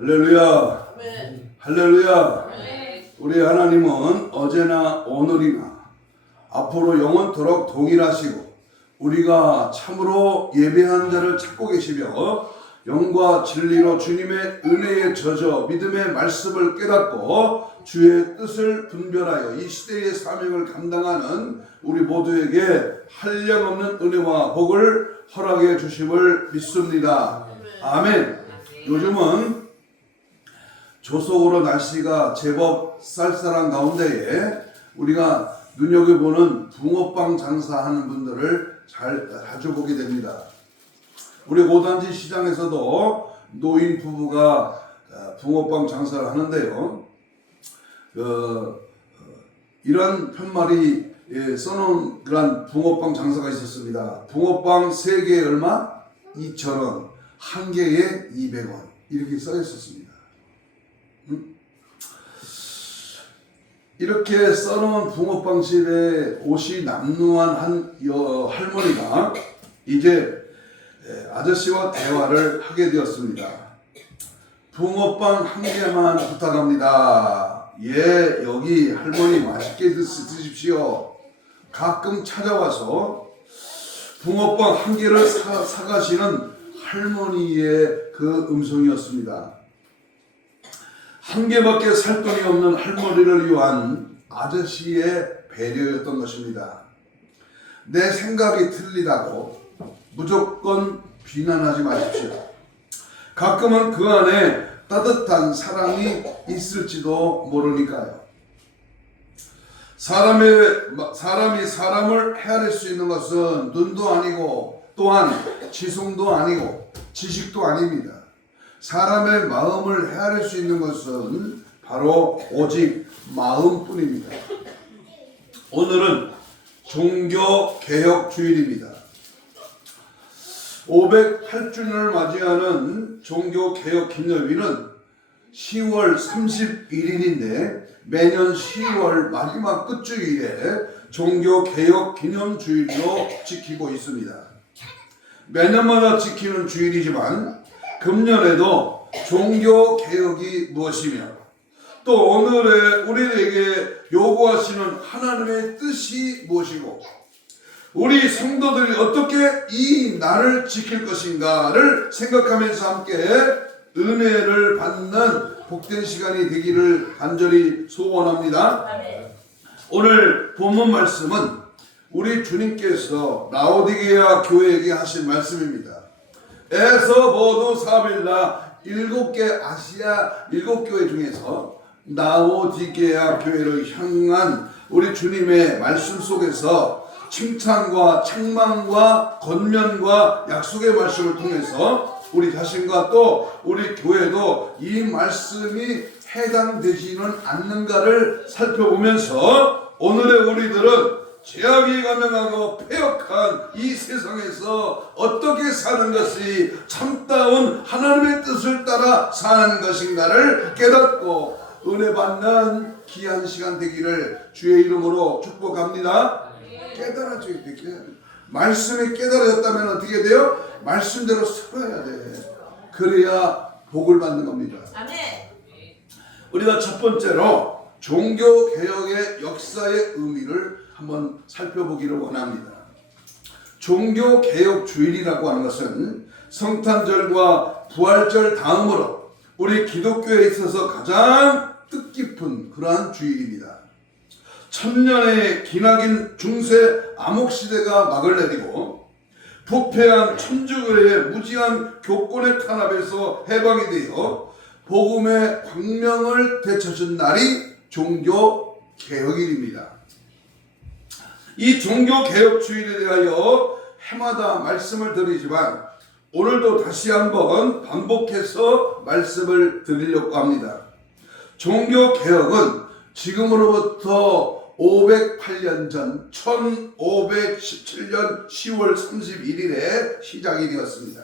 할렐루야. 네. 할렐루야. 네. 우리 하나님은 어제나 오늘이나 앞으로 영원토록 동일하시고 우리가 참으로 예배한 자를 찾고 계시며 영과 진리로 주님의 은혜에 젖어 믿음의 말씀을 깨닫고 주의 뜻을 분별하여 이 시대의 사명을 감당하는 우리 모두에게 한량없는 은혜와 복을 허락해 주심을 믿습니다. 아멘. 요즘은 조속으로 날씨가 제법 쌀쌀한 가운데에 우리가 눈여겨보는 붕어빵 장사하는 분들을 자주 보게 됩니다. 우리 고단지 시장에서도 노인 부부가 붕어빵 장사를 하는데요. 이런 편말이 써놓은 그런 붕어빵 장사가 있었습니다. 붕어빵 3개에 얼마? 2,000원, 1개에 200원 이렇게 써 있었습니다. 이렇게 써놓은 붕어빵 집에 옷이 남루한 한 할머니가 이제 아저씨와 대화를 하게 되었습니다. 붕어빵 1개만 부탁합니다. 예, 여기 할머니 맛있게 드십시오. 가끔 찾아와서 붕어빵 1개를 사가시는 할머니의 그 음성이었습니다. 1개밖에 살 돈이 없는 할머니를 위한 아저씨의 배려였던 것입니다. 내 생각이 틀리다고 무조건 비난하지 마십시오. 가끔은 그 안에 따뜻한 사랑이 있을지도 모르니까요. 사람이 사람을 헤아릴 수 있는 것은 눈도 아니고 또한 지성도 아니고 지식도 아닙니다. 사람의 마음을 헤아릴 수 있는 것은 바로 오직 마음뿐입니다. 오늘은 종교개혁주일입니다. 508주년을 맞이하는 종교개혁 기념일은 10월 31일인데 매년 10월 마지막 끝주일에 종교개혁 기념주일로 지키고 있습니다. 매년마다 지키는 주일이지만 금년에도 종교개혁이 무엇이며 또 오늘의 우리에게 요구하시는 하나님의 뜻이 무엇이고 우리 성도들이 어떻게 이 날을 지킬 것인가를 생각하면서 함께 은혜를 받는 복된 시간이 되기를 간절히 소원합니다. 오늘 본문 말씀은 우리 주님께서 라오디게아 교회에게 하신 말씀입니다. 에서 보도 사빌라 7개 아시아 7교회 중에서 라오디게아 교회를 향한 우리 주님의 말씀 속에서 칭찬과 책망과 권면과 약속의 말씀을 통해서 우리 자신과 또 우리 교회도 이 말씀이 해당되지는 않는가를 살펴보면서 오늘의 우리들은 죄악이 가명하고 패역한 이 세상에서 어떻게 사는 것이 참다운 하나님의 뜻을 따라 사는 것인가를 깨닫고 은혜 받는 귀한 시간 되기를 주의 이름으로 축복합니다. 깨달아져야 돼. 말씀이 깨달아졌다면 어떻게 돼요? 말씀대로 살아야 돼. 그래야 복을 받는 겁니다. 아멘. 우리가 첫 번째로 종교개혁의 역사의 의미를 한번 살펴보기를 원합니다. 종교개혁 주일이라고 하는 것은 성탄절과 부활절 다음으로 우리 기독교에 있어서 가장 뜻깊은 그러한 주일입니다. 천년의 기나긴 중세 암흑시대가 막을 내리고 부패한 천주교의 무지한 교권의 탄압에서 해방이 되어 복음의 광명을 되찾은 날이 종교개혁일입니다. 이 종교개혁주일에 대하여 해마다 말씀을 드리지만 오늘도 다시 한번 반복해서 말씀을 드리려고 합니다. 종교개혁은 지금으로부터 508년 전 1517년 10월 31일에 시작이 되었습니다.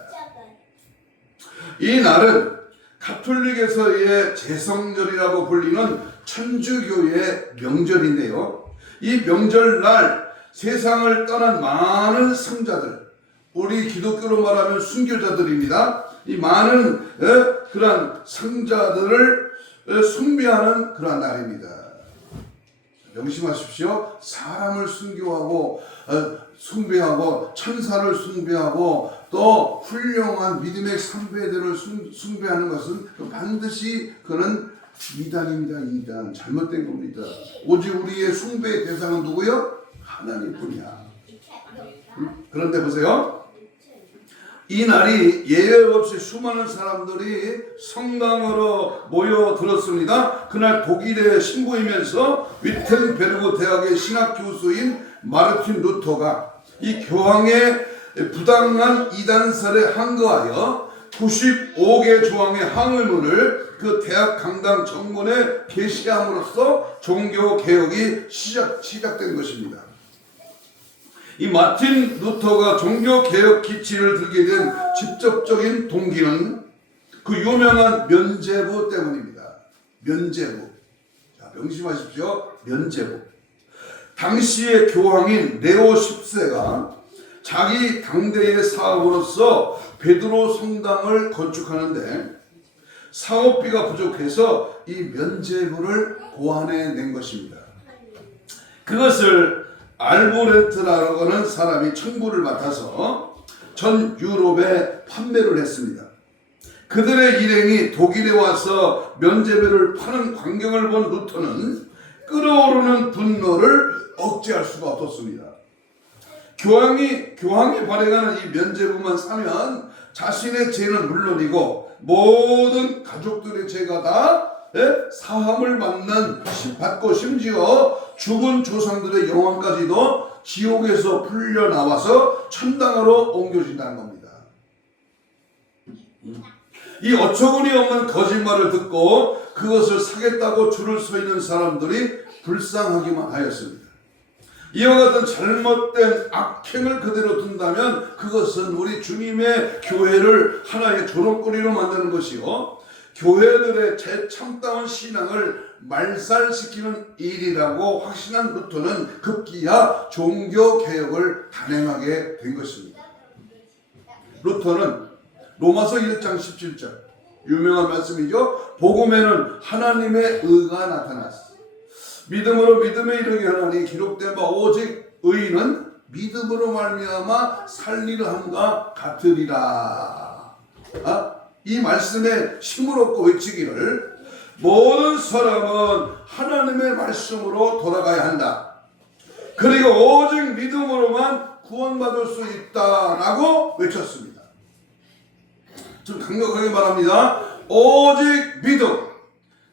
이 날은 가톨릭에서의 제성절이라고 불리는 천주교의 명절인데요. 이 명절날 세상을 떠난 많은 성자들 우리 기독교로 말하면 순교자들입니다. 이 많은 그러한 성자들을 숭배하는 그러한 날입니다. 명심하십시오. 사람을 숭배하고 천사를 숭배하고 또 훌륭한 믿음의 선배들을 숭배하는 것은 반드시 그는 이단입니다. 이단. 잘못된 겁니다. 오직 우리의 숭배의 대상은 누구요? 하나님뿐이야. 그런데 보세요. 이 날이 예외 없이 수많은 사람들이 성당으로 모여들었습니다. 그날 독일에 신부이면서 위텐베르그 대학의 신학 교수인 마르틴 루터가 이 교황의 부당한 이단설에 항거하여 95개 조항의 항의문을 그 대학 강당 정문에 게시함으로써 종교 개혁이 시작된 것입니다. 이 마틴 루터가 종교 개혁 기치를 들게 된 직접적인 동기는 그 유명한 면죄부 때문입니다. 면죄부. 자, 명심하십시오. 면죄부. 당시의 교황인 레오 10세가 자기 당대의 사업으로서 베드로 성당을 건축하는데 사업비가 부족해서 이 면죄부를 고안해낸 것입니다. 그것을 알보레트라고 하는 사람이 청구를 맡아서 전 유럽에 판매를 했습니다. 그들의 일행이 독일에 와서 면죄부를 파는 광경을 본 루터는 끓어오르는 분노를 억제할 수가 없었습니다. 교황이 발행하는 이 면죄부만 사면 자신의 죄는 물론이고 모든 가족들의 죄가 다 사함을 받고 심지어 죽은 조상들의 영혼까지도 지옥에서 풀려나와서 천당으로 옮겨진다는 겁니다. 이 어처구니 없는 거짓말을 듣고 그것을 사겠다고 줄을 서 있는 사람들이 불쌍하기만 하였습니다. 이와 같은 잘못된 악행을 그대로 둔다면 그것은 우리 주님의 교회를 하나의 조롱거리로 만드는 것이요 교회들의 제참다운 신앙을 말살시키는 일이라고 확신한 루터는 급기야 종교개혁을 단행하게 된 것입니다. 루터는 로마서 1장 17절 유명한 말씀이죠. 복음에는 하나님의 의가 나타났어. 믿음으로 믿음에 이르게 하나니 기록된 바 오직 의인은 믿음으로 말미암아 살리려 함과 같으리라. 이 말씀에 힘을 얻고 외치기를 모든 사람은 하나님의 말씀으로 돌아가야 한다. 그리고 오직 믿음으로만 구원받을 수 있다라고 외쳤습니다. 좀 강력하게 말합니다. 오직 믿음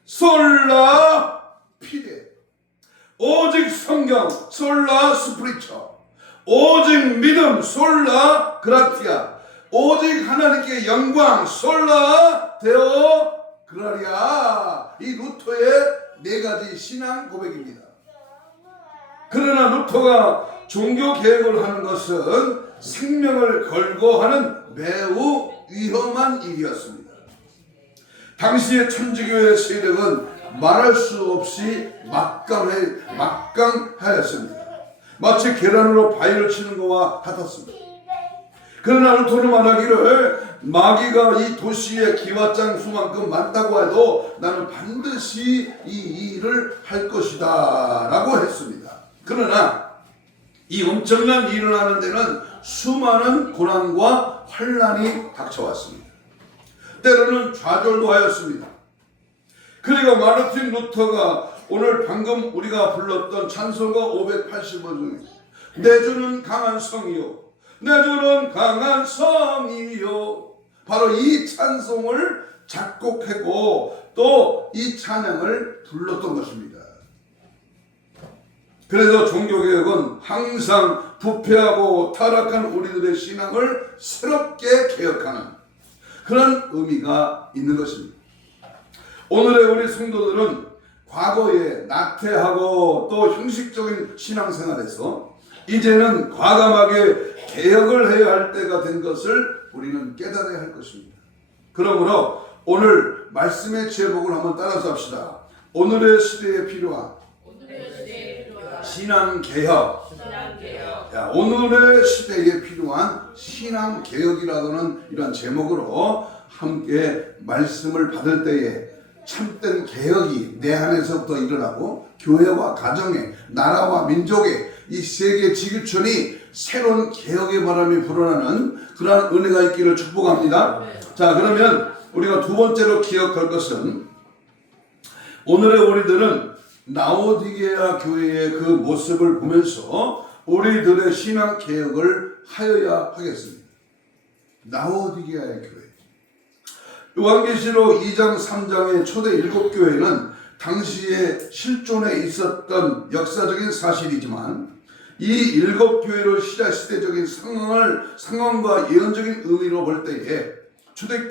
솔라 피데 오직 성경 솔라 스프리처 오직 믿음 솔라 그라티아 오직 하나님께 영광 솔라 데오 그라리아. 이 루터의 네 가지 신앙 고백입니다. 그러나 루터가 종교 개혁을 하는 것은 생명을 걸고 하는 매우 위험한 일이었습니다. 당시의 천주교의 세력은 말할 수 없이 막강하였습니다. 마치 계란으로 바위를 치는 것과 같았습니다. 그러나 루터는 말하기를 마귀가 이 도시의 기와장 수만큼 많다고 해도 나는 반드시 이 일을 할 것이다 라고 했습니다. 그러나 이 엄청난 일을 하는 데는 수많은 고난과 환난이 닥쳐왔습니다. 때로는 좌절도 하였습니다. 그리고 마르틴 루터가 오늘 방금 우리가 불렀던 찬송가 580번 중에 내 주는 강한 성이요 내 주는 강한 성이요 바로 이 찬송을 작곡하고 또 이 찬양을 불렀던 것입니다. 그래서 종교개혁은 항상 부패하고 타락한 우리들의 신앙을 새롭게 개혁하는 그런 의미가 있는 것입니다. 오늘의 우리 성도들은 과거에 나태하고 또 형식적인 신앙생활에서 이제는 과감하게 개혁을 해야 할 때가 된 것을 우리는 깨달아야 할 것입니다. 그러므로 오늘 말씀의 제목을 한번 따라서 합시다. 오늘의 시대에 필요한 신앙개혁 신앙개혁. 자, 오늘의 시대에 필요한 신앙개혁이라고는 이런 제목으로 함께 말씀을 받을 때에 참된 개혁이 내 안에서부터 일어나고 교회와 가정에 나라와 민족에 이 세계 지구촌이 새로운 개혁의 바람이 불어나는 그러한 은혜가 있기를 축복합니다. 자, 그러면 우리가 두 번째로 기억할 것은 오늘의 우리들은 라오디게아 교회의 그 모습을 보면서 우리들의 신앙 개혁을 하여야 하겠습니다. 라오디게아의 교회. 요한계시록 2장 3장의 초대 7교회는 당시에 실존에 있었던 역사적인 사실이지만 이 7교회로 시대적인 상황과 예언적인 의미로 볼 때에 초대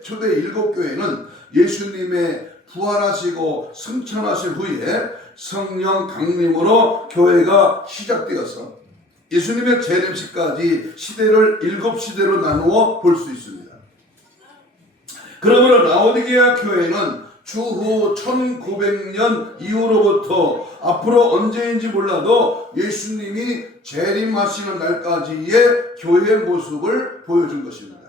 7교회는 예수님의 부활하시고 승천하신 후에 성령 강림으로 교회가 시작되어서 예수님의 재림시까지 시대를 7시대로 나누어 볼 수 있습니다. 그러므로 라오디게아 교회는 추후 1900년 이후로부터 앞으로 언제인지 몰라도 예수님이 재림하시는 날까지의 교회의 모습을 보여준 것입니다.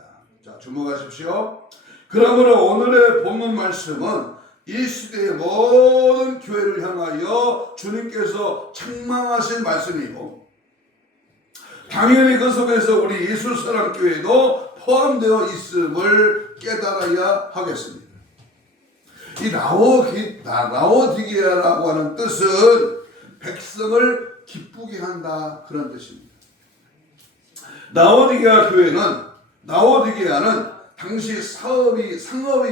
자, 주목하십시오. 그러므로 오늘의 본문 말씀은 이 시대의 모든 교회를 향하여 주님께서 책망하신 말씀이고 당연히 그 속에서 우리 예수사랑교회도 포함되어 있음을 깨달아야 하겠습니다. 이 라오디게아라고 하는 뜻은 백성을 기쁘게 한다, 그런 뜻입니다. 라오디게아는 당시 상업이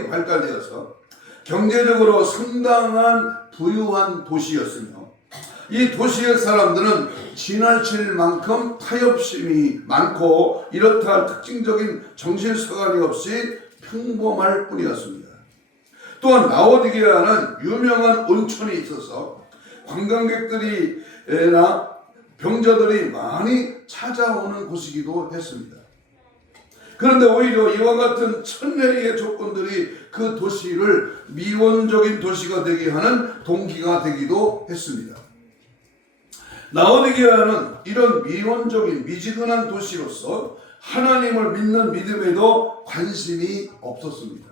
발달되어서 경제적으로 상당한 부유한 도시였으며 이 도시의 사람들은 지나칠 만큼 타협심이 많고 이렇다 할 특징적인 정신서관이 없이 평범할 뿐이었습니다. 또한 라오디게아는 유명한 온천이 있어서 관광객들이나 병자들이 많이 찾아오는 곳이기도 했습니다. 그런데 오히려 이와 같은 천혜의 조건들이 그 도시를 미원적인 도시가 되게 하는 동기가 되기도 했습니다. 라오디게아는 이런 미원적인 미지근한 도시로서 하나님을 믿는 믿음에도 관심이 없었습니다.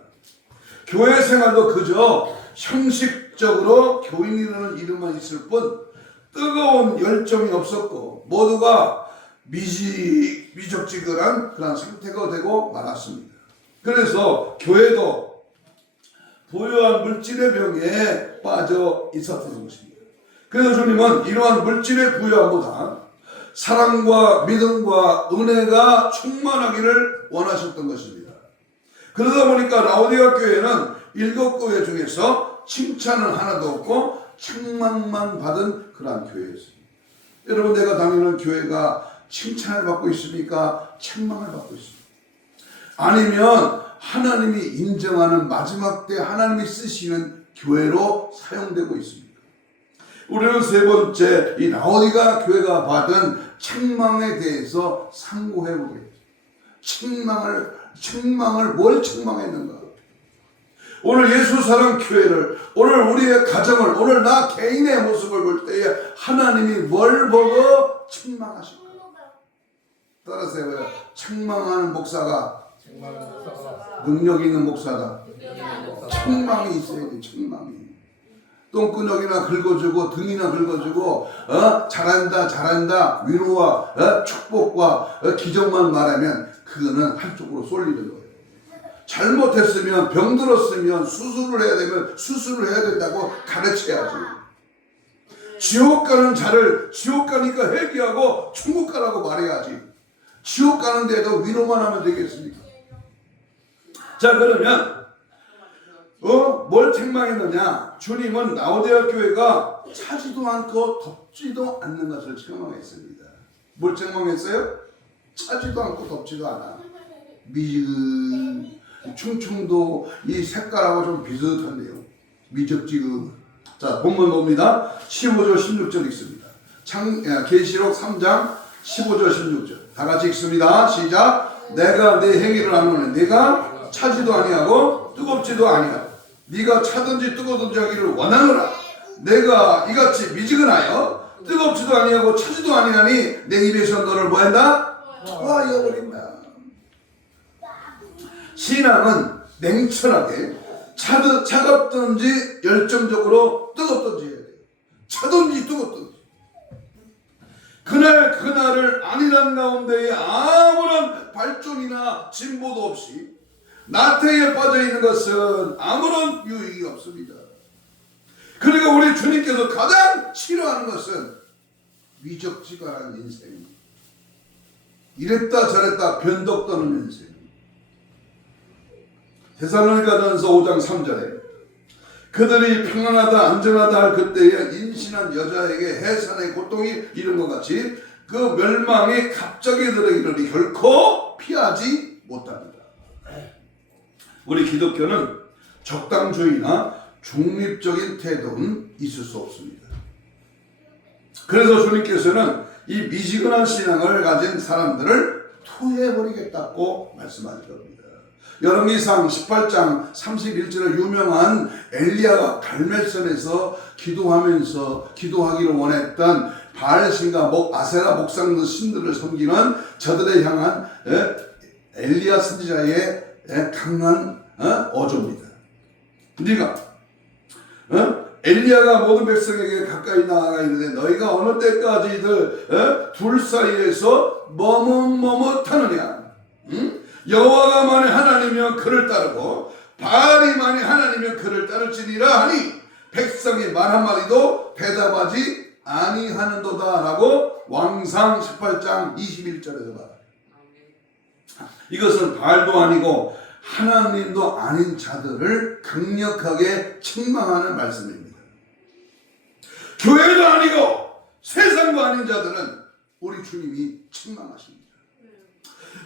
교회 생활도 그저 형식적으로 교인이라는 이름만 있을 뿐 뜨거운 열정이 없었고 모두가 미적지근한 그런 상태가 되고 말았습니다. 그래서 교회도 부유한 물질의 병에 빠져 있었던 것입니다. 그래서 주님은 이러한 물질의 부유함보다 사랑과 믿음과 은혜가 충만하기를 원하셨던 것입니다. 그러다 보니까 라오디게아 교회는 7교회 중에서 칭찬은 하나도 없고 책망만 받은 그러한 교회였습니다. 여러분, 내가 다니는 교회가 칭찬을 받고 있습니까? 책망을 받고 있습니까? 아니면 하나님이 인정하는 마지막 때 하나님이 쓰시는 교회로 사용되고 있습니까? 우리는 세 번째, 이 라오디게아 교회가 받은 책망에 대해서 상고해 보겠습니다. 책망을 뭘 책망했는가? 오늘 예수사랑 교회를, 오늘 우리의 가정을, 오늘 나 개인의 모습을 볼 때에 하나님이 뭘 보고 책망하실까? 따라서 해봐요. 책망하는 목사가 능력 있는 목사다. 책망이 있어야 돼. 책망이. 똥구녕이나 긁어주고 등이나 긁어주고 잘한다 위로와 축복과 기적만 말하면 그거는 한쪽으로 쏠리는 거예요. 잘못했으면 병들었으면 수술을 해야 되면 수술을 해야 된다고 가르쳐야지. 지옥 가는 자를 지옥 가니까 회개하고 천국 가라고 말해야지. 지옥 가는데도 위로만 하면 되겠습니까? 자, 그러면 뭘 책망했느냐? 주님은 라오디게아 교회가 차지도 않고 덥지도 않는 것을 책망했습니다. 뭘 책망했어요? 차지도 않고 덥지도 않아. 미지근, 충청도 이 색깔하고 좀 비슷한데요. 미적지근. 자, 본문 봅니다. 15절 16절 읽습니다. 계시록 3장 15절 16절 다 같이 읽습니다. 시작. 내가 내 행위를 아노니 네가 차지도 아니하고 뜨겁지도 아니하고 네가 차든지 뜨거든지 하기를 원하노라. 내가 이같이 미지근하여 뜨겁지도 아니하고 차지도 아니하니 내 입에서 너를 뭐한다? 토하여 버린다. 신앙은 냉철하게 차갑든지 열정적으로 뜨겁든지 해야 돼요. 차든지 뜨겁든지. 그날을 안일한 가운데에 아무런 발전이나 진보도 없이 나태에 빠져있는 것은 아무런 유익이 없습니다. 그러니까 우리 주님께서 가장 싫어하는 것은 위적지근한 인생입니다. 이랬다 저랬다 변덕 떠는 인생. 데살로니가전서 5장 3절에 그들이 평안하다 안전하다 할 그때에 임신한 여자에게 해산의 고통이 이른 것 같이 그 멸망이 갑자기 들어기를 결코 피하지 못합니다. 우리 기독교는 적당주의나 중립적인 태도는 있을 수 없습니다. 그래서 주님께서는 이 미지근한 신앙을 가진 사람들을 토해버리겠다고 말씀하실 겁니다. 열왕기상 18장 31절에 유명한 엘리야가 갈멜산에서 기도하기를 원했던 바알신과 아세라 목상 등 신들을 섬기는 저들에 향한 엘리야 선지자의 강한 어조입니다. 네가 엘리야가 모든 백성에게 가까이 나아가 이르되 너희가 어느 때까지들 둘 사이에서 머뭇머뭇하느냐? 여호와가 만일 하나님이면 그를 따르고 바알이 만일 하나님이면 그를 따를지니라 하니 백성이 말 한마디도 대답하지 아니하는도다 라고 왕상 18장 21절에서 말합니다. 이것은 바알도 아니고 하나님도 아닌 자들을 강력하게 책망하는 말씀입니다. 교회도 아니고 세상도 아닌 자들은 우리 주님이 책망하십니다.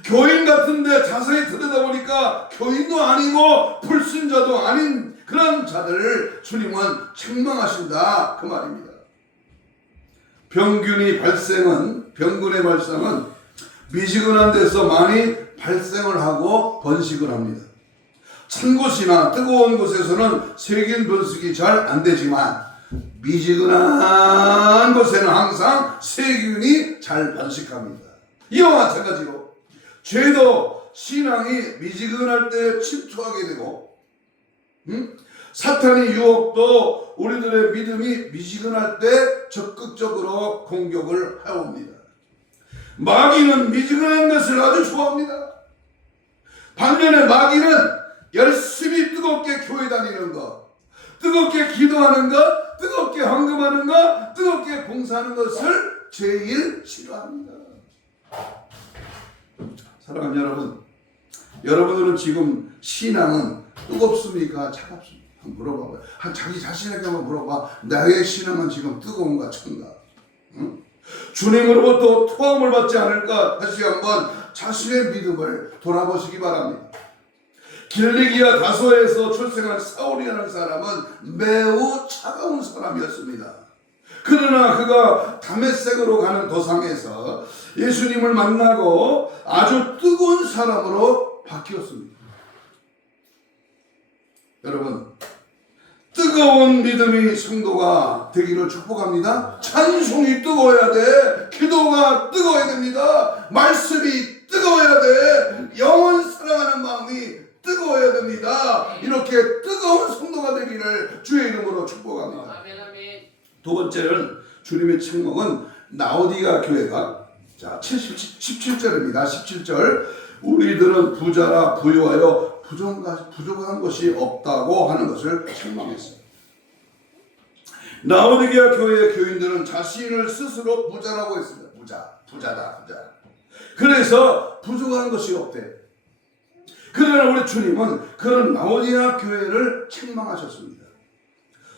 교인 같은데 자세히 들여다보니까 교인도 아니고 불신자도 아닌 그런 자들을 주님은 책망하신다 그 말입니다. 병균의 발생은 미지근한 데서 많이 발생을 하고 번식을 합니다. 찬 곳이나 뜨거운 곳에서는 세균 번식이 잘 안 되지만 미지근한 곳에는 항상 세균이 잘 번식합니다. 이와 마찬가지로 죄도 신앙이 미지근할 때 침투하게 되고 사탄의 유혹도 우리들의 믿음이 미지근할 때 적극적으로 공격을 해옵니다. 마귀는 미지근한 것을 아주 좋아합니다. 반면에 마귀는 열심히 뜨겁게 교회 다니는 것, 뜨겁게 기도하는 것, 뜨겁게 헌금하는 것, 뜨겁게 봉사하는 것을 제일 싫어합니다. 사랑하는 여러분, 여러분들은 지금 신앙은 뜨겁습니까? 차갑습니까? 한번 물어봐봐요. 자기 자신에게 한번 물어봐. 나의 신앙은 지금 뜨거운가 찬가? 응? 주님으로부터 토함을 받지 않을까? 다시 한번 자신의 믿음을 돌아보시기 바랍니다. 길리기아 다소에서 출생한 사울이라는 사람은 매우 차가운 사람이었습니다. 그러나 그가 다메섹으로 가는 도상에서 예수님을 만나고 아주 뜨거운 사람으로 바뀌었습니다. 여러분, 뜨거운 믿음이 성도가 되기를 축복합니다. 찬송이 뜨거워야 돼. 기도가 뜨거워야 됩니다. 말씀이 뜨거워야 돼. 영원 사랑하는 마음이 뜨거워야 됩니다. 이렇게 뜨거운 성도가 되기를 주의 이름으로 축복합니다. 두 번째는 주님의 책망은 라오디가 교회가 17절입니다. 17절 우리들은 부자라 부유하여 부족한 것이 없다고 하는 것을 책망했어요. 라오디게아 교회의 교인들은 자신을 스스로 부자라고 했습니다. 부자다. 그래서 부족한 것이 없대. 그러나 우리 주님은 그런 라오디게아 교회를 책망하셨습니다.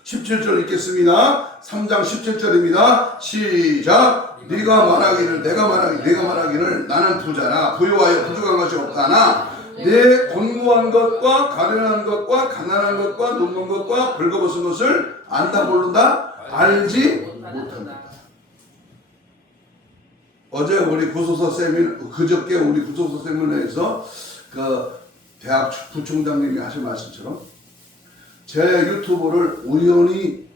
17절 읽겠습니다. 3장 17절입니다. 시작. 내가 말하기를 나는 부자라 부유하여 부족한 것이 없다나 내 곤고한 것과 가련한 것과 가난한 것과 눕는 것과 벌거벗은 것을 안다 모른다 알지 못한다. 어제 우리 그저께 우리 구소서 세미나에서 그 대학 부총장님이 하신 말씀처럼 제 유튜브를 우연히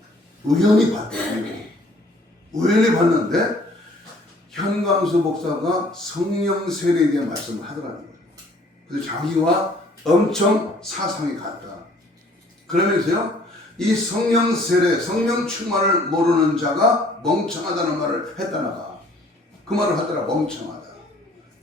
봤더니 우연히 봤는데 현광수 목사가 성령 세례에 대한 말씀을 하더라는 거예요. 그래서 자기와 엄청 사상이 같다. 그러면서요, 이 성령 세례, 성령 충만을 모르는 자가 멍청하다는 말을 했다나가. 그 말을 하더라, 멍청하다.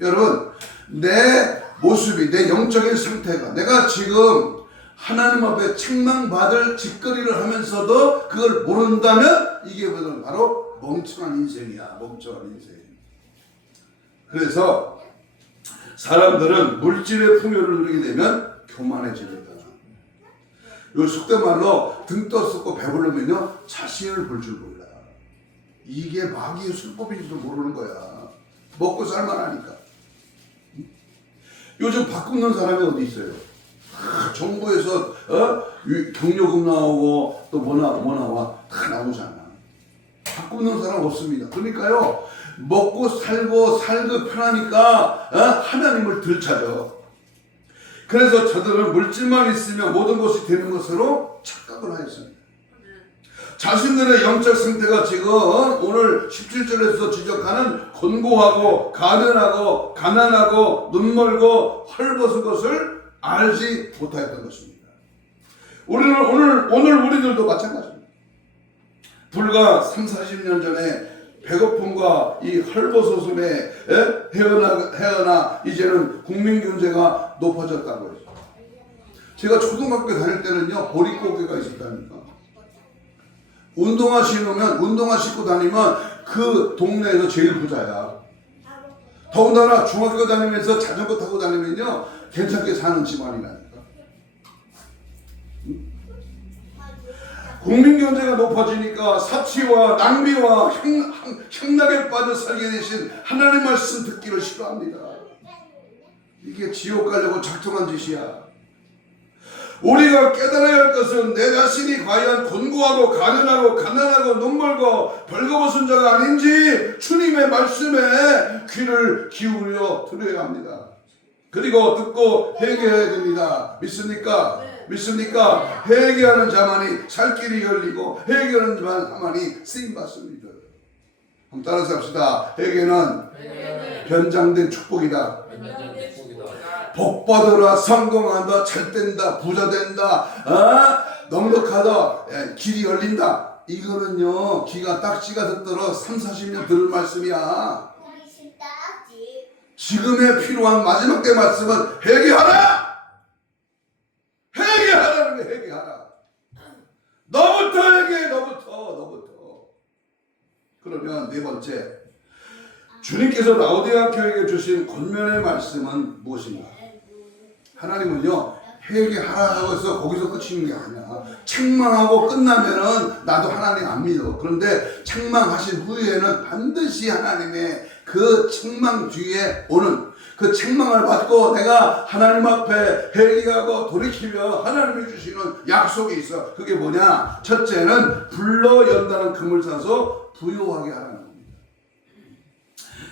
여러분, 내 모습이, 내 영적인 상태가, 내가 지금 하나님 앞에 책망받을 짓거리를 하면서도 그걸 모른다면 이게 바로 멍청한 인생이야. 멍청한 인생. 그래서 사람들은 물질의 풍요를 누리게 되면 교만해집니다. 요 속된 말로 등 떠쓰고 배부르면요 자신을 볼 줄 몰라. 이게 마귀의 술법인지도 모르는 거야. 먹고 살만하니까. 요즘 밥 굶는 사람이 어디 있어요? 정부에서 경료금 나오고 또 뭐 나와 다 나오잖아. 밥 굶는 사람 없습니다. 그러니까요 먹고 살고 편하니까 하나님을 덜 찾아. 그래서 저들은 물질만 있으면 모든 것이 되는 것으로 착각을 하였습니다. 자신들의 영적 상태가 지금 오늘 17절에서 지적하는 곤고하고 가련하고 가난하고 눈멀고 헐벗은 것을 알지 못하였던 것입니다. 오늘 우리들도 마찬가지입니다. 불과 30-40년 전에 배고픔과 이 헐벗어짐에 헤어나 이제는 국민경제가 높아졌다고 해요. 제가 초등학교 다닐 때는요 보릿고개가 있었다니까. 운동화 신고 다니면 그 동네에서 제일 부자야. 더군다나 중학교 다니면서 자전거 타고 다니면요 괜찮게 사는 집안이라니까. 국민경제가 높아지니까 사치와 낭비와 향락에 빠져 살게 되신 하나님 말씀 듣기를 싫어합니다. 이게 지옥 가려고 작정한 짓이야. 우리가 깨달아야 할 것은 내 자신이 과연 곤고하고 가련하고 가난하고 눈멀고 벌거벗은 자가 아닌지 주님의 말씀에 귀를 기울여 들어야 합니다. 그리고 듣고 회개해야 됩니다. 믿습니까? 믿습니까? 회개하는 자만이 살 길이 열리고 회개하는 자만이 쓰임받습니다. 한번 따라서 합시다. 회개는 변장된 축복이다. 복받으라, 성공한다, 잘된다, 부자된다, 넉넉하다, 길이 열린다. 이거는요 귀가 딱지가 듣도록 30-40년 들을 말씀이야. 지금에 필요한 마지막 때 말씀은 회개하라! 회개하라는 게 회개하라. 너부터 회개해. 너부터. 그러면 네 번째, 주님께서 라오디아 교회에게 주신 권면의 말씀은 무엇인가? 하나님은요 회개하라 하고 해서 거기서 끝이는 게 아니야. 책망하고 끝나면은 나도 하나님 안 믿어. 그런데 책망하신 후에는 반드시 하나님의 그 책망 뒤에 오는 그 책망을 받고 내가 하나님 앞에 회개하고 돌이키며 하나님이 주시는 약속이 있어. 그게 뭐냐? 첫째는 불로 연다는 금을 사서 부요하게 하라는 겁니다.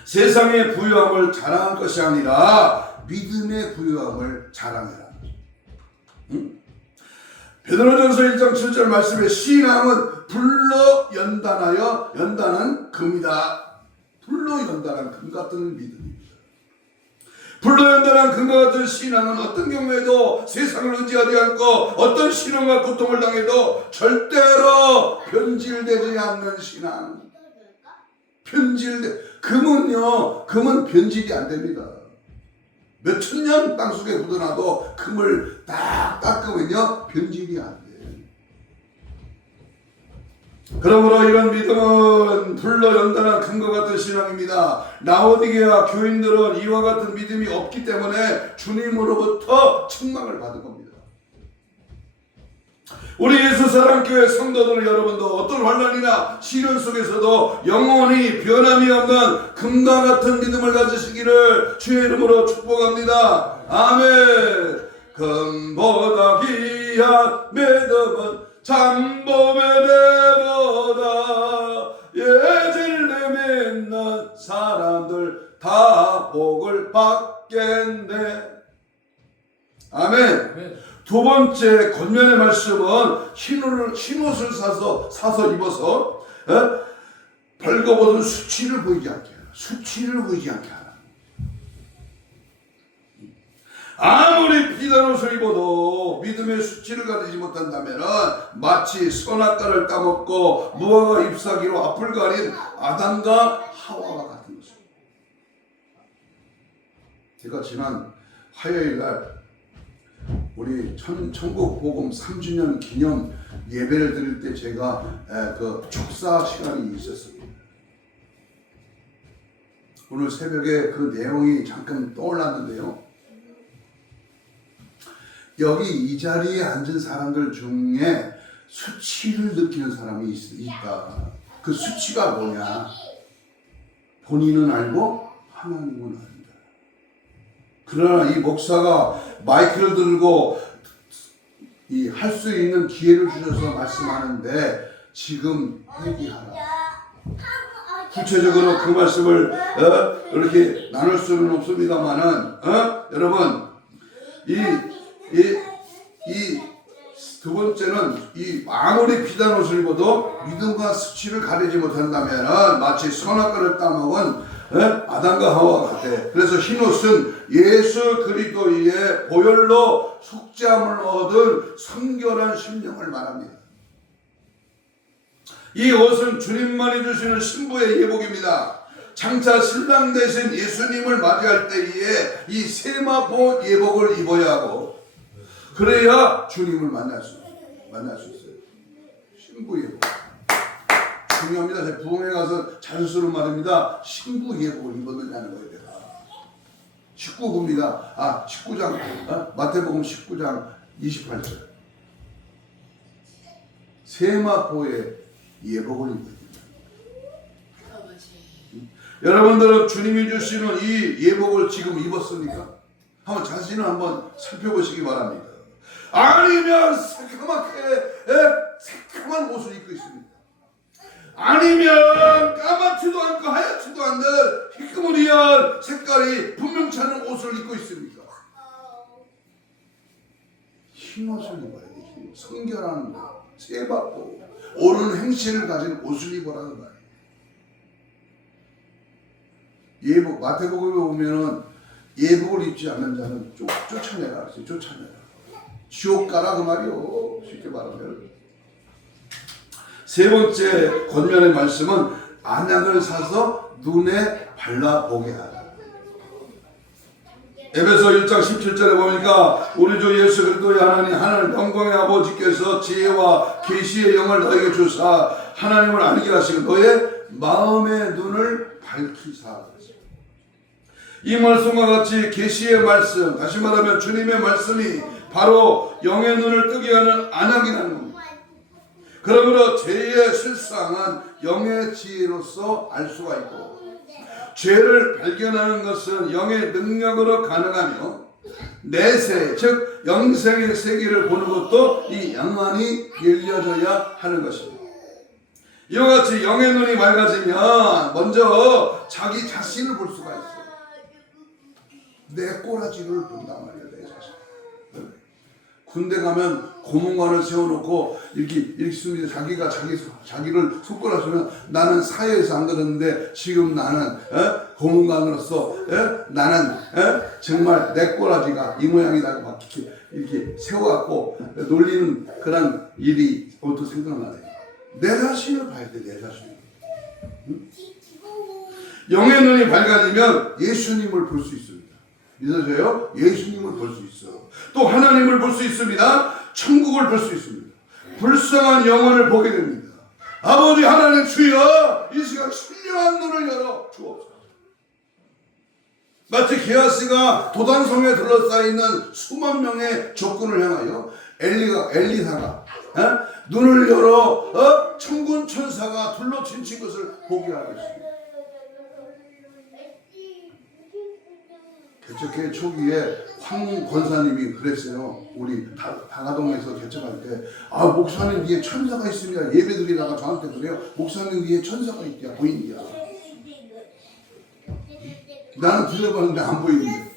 세상의 부요함을 자랑할 것이 아니라 믿음의 부요함을 자랑해라. 베드로전서 1장 7절 말씀에 신앙은 불로 연단하여 연단한 금이다. 불로 연단한 금 같은 믿음입니다. 불로 연단한 금과 같은 신앙은 어떤 경우에도 세상을 의지하지 않고 어떤 신앙과 고통을 당해도 절대로 변질되지 않는 신앙. 금은 변질이 안 됩니다. 몇천 년 땅속에 묻어놔도 금을 딱 닦으면요 변질이 안 돼. 그러므로 이런 믿음은 불로 연단한 금과 같은 신앙입니다. 라오디게아 교인들은 이와 같은 믿음이 없기 때문에 주님으로부터 책망을 받은 겁니다. 우리 예수사랑교회 성도들 여러분도 어떤 환난이나 시련 속에서도 영원히 변함이 없는 금과 같은 믿음을 가지시기를 주의 이름으로 축복합니다. 아멘. 금보다 귀한 믿음은 잠봄의 배보다 예질을 믿는 사람들 다 복을 받겠네. 아멘. 두 번째 권면의 말씀은 흰 옷을 사서 입어서 벌거벗은 수치를 보이지 않게 하라. 수치를 보이지 않게 하라. 아무리 비단 옷을 입어도 믿음의 수치를 가지지 못한다면 마치 선악과를 따먹고 무화과 잎사귀로 앞을 가린 아담과 하와와 같은 것입니다. 제가 지난 화요일 날 우리 천국복음 3주년 기념 예배를 드릴 때 제가 그 축사 시간이 있었습니다. 오늘 새벽에 그 내용이 잠깐 떠올랐는데요. 여기 이 자리에 앉은 사람들 중에 수치를 느끼는 사람이 있다. 그 수치가 뭐냐? 본인은 알고 하나님은 안다. 그러나 이 목사가 마이크를 들고 할 수 있는 기회를 주셔서 말씀하는데 지금 회개하라. 구체적으로 그 말씀을 이렇게 나눌 수는 없습니다만은 여러분 이 두 번째는 이 아무리 비단 옷을 입어도 믿음과 수치를 가리지 못한다면 마치 선악과를 따먹은 아담과 하와와 같아. 그래서 흰 옷은 예수 그리스도의 보혈로 속죄함을 얻은 성결한 심령을 말합니다. 이 옷은 주님만이 주시는 신부의 예복입니다. 장차 신랑 되신 예수님을 맞이할 때에 이 세마포 예복을 입어야 하고 그래야 주님을 만날 수 있어요. 신부 예복 중요합니다. 제가 부흥회 가서 자주 쓰는 말입니다. 신부 예복을 입었느냐는 거예요. 내가 19구입니다. 19장 마태복음 19장 28절 세마포의 예복을 입어야 됩니다. 여러분들은 주님이 주시는 이 예복을 지금 입었습니까? 한번 자신을 한번 살펴보시기 바랍니다. 아니면 새카만 옷을 입고 있습니다. 아니면 까맣지도 않고 하얗지도 않는 희끄무리한 색깔이 분명치 않은 옷을 입고 있습니까? 흰 옷을 입어야 돼. 성결한 세바고 옳은 행실을 가진 옷을 입으라는 말이에요. 예복 마태복음에 보면은 예복을 입지 않는 자는 쫓아내라 그랬어요. 쫓아내라. 지옥 가라 그 말이요. 쉽게 말하면. 세 번째 권면의 말씀은 안약을 사서 눈에 발라보게 하라. 에베소 1장 17절에 보니까 우리 주 예수 그리스도의 하나님 영광의 아버지께서 지혜와 계시의 영을 너에게 주사 하나님을 알게 하시고 너의 마음의 눈을 밝히사. 이 말씀과 같이 계시의 말씀, 다시 말하면 주님의 말씀이 바로 영의 눈을 뜨게 하는 안약이라는 겁니다. 그러므로 죄의 실상은 영의 지혜로서 알 수가 있고 죄를 발견하는 것은 영의 능력으로 가능하며 내세, 즉 영생의 세계를 보는 것도 이 영안이 열려져야 하는 것입니다. 이와 같이 영의 눈이 맑아지면 먼저 자기 자신을 볼 수가 있어요. 내 꼬라지를 본단 말이야. 내 자신. 군대 가면 고문관을 세워놓고 이렇게 씁니다. 자기가 자기를 손가락으로 나는 사회에서 안 그러는데 지금 나는 고문관으로서 나는 정말 내 꼬라지가 이 모양이라고 막 이렇게 세워갖고 놀리는 그런 일이 또 생각나네. 내 자신을 봐야 돼. 내 자신. 응? 영의 눈이 밝아지면 예수님을 볼 수 있습니다. 믿어져요? 예수님을 볼 수 있어. 또 하나님을 볼 수 있습니다. 천국을 볼 수 있습니다. 불쌍한 영혼을 보게 됩니다. 아버지 하나님 주여 이 시간 신령한 눈을 열어 주옵소서. 마치 게하시가 도단성에 둘러싸이는 수만 명의 적군을 향하여 엘리사가 눈을 열어 천군 천사가 둘러 친친 것을 보게 하고 있습니다. 개척회 초기에 황 권사님이 그랬어요. 우리 다가동에서 개척할 때 목사님 위에 천사가 있습니다. 예배드리다가 저한테 그래요. 목사님 위에 천사가 있대요. 보인대요. 나는 들어봤는데 안 보이는데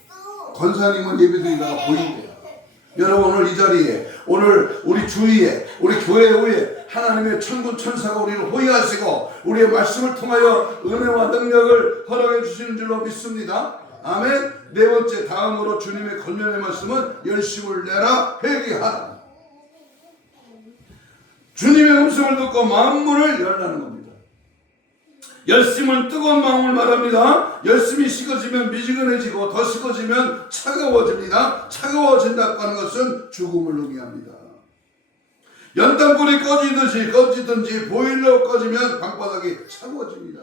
권사님은 예배드리다가 보인대요. 여러분 오늘 이 자리에 오늘 우리 주위에 우리 교회 후에 하나님의 천군 천사가 우리를 호위하시고 우리의 말씀을 통하여 은혜와 능력을 허락해 주시는 줄로 믿습니다. 아멘. 네 번째, 다음으로 주님의 권면의 말씀은 열심을 내라, 회개하라. 주님의 음성을 듣고 마음문을 열라는 겁니다. 열심은 뜨거운 마음을 말합니다. 열심이 식어지면 미지근해지고 더 식어지면 차가워집니다. 차가워진다고 하는 것은 죽음을 의미합니다. 연탄불이 꺼지든지 보일러 꺼지면 방바닥이 차가워집니다.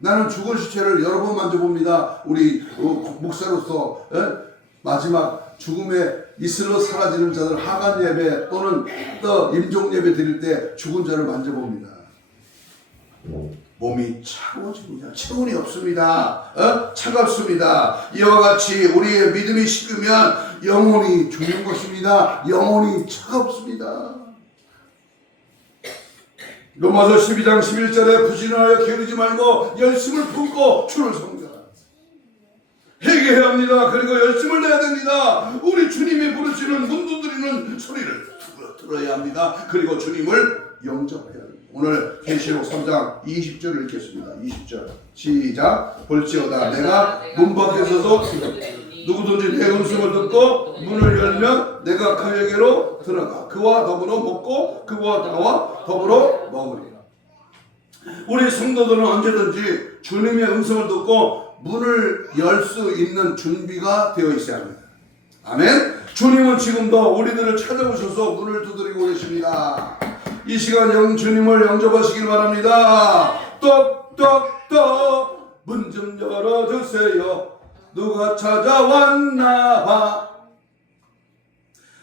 나는 죽은 시체를 여러 번 만져봅니다. 우리 목사로서 마지막 죽음에 이슬로 사라지는 자들 하간 예배 또는 또 임종 예배 드릴 때 죽은 자를 만져봅니다. 몸이 차가워집니다. 체온이 없습니다. 차갑습니다. 이와 같이 우리의 믿음이 식으면 영혼이 죽는 것입니다. 영혼이 차갑습니다. 로마서 12장 11절에 부진하여 게으르지 말고 열심을 품고 주를 섬겨라. 회개해야 합니다. 그리고 열심을 내야 됩니다. 우리 주님이 부르시는 문 두드리는 소리를 들어야 합니다. 그리고 주님을 영접해야 합니다. 오늘 계시록 3장 20절을 읽겠습니다. 20절 시작. 볼지어다 내가 문 밖에 서서 누구든지 내 음성을 듣고 문을 열면 내가 그에게로 들어가 그와 더불어 먹고 그와 더불어 먹으리라. 우리 성도들은 언제든지 주님의 음성을 듣고 문을 열 수 있는 준비가 되어 있어야 합니다. 아멘. 주님은 지금도 우리들을 찾아오셔서 문을 두드리고 계십니다. 이 시간 주님을 영접하시길 바랍니다. 똑똑똑 문 좀 열어주세요. 누가 찾아왔나봐.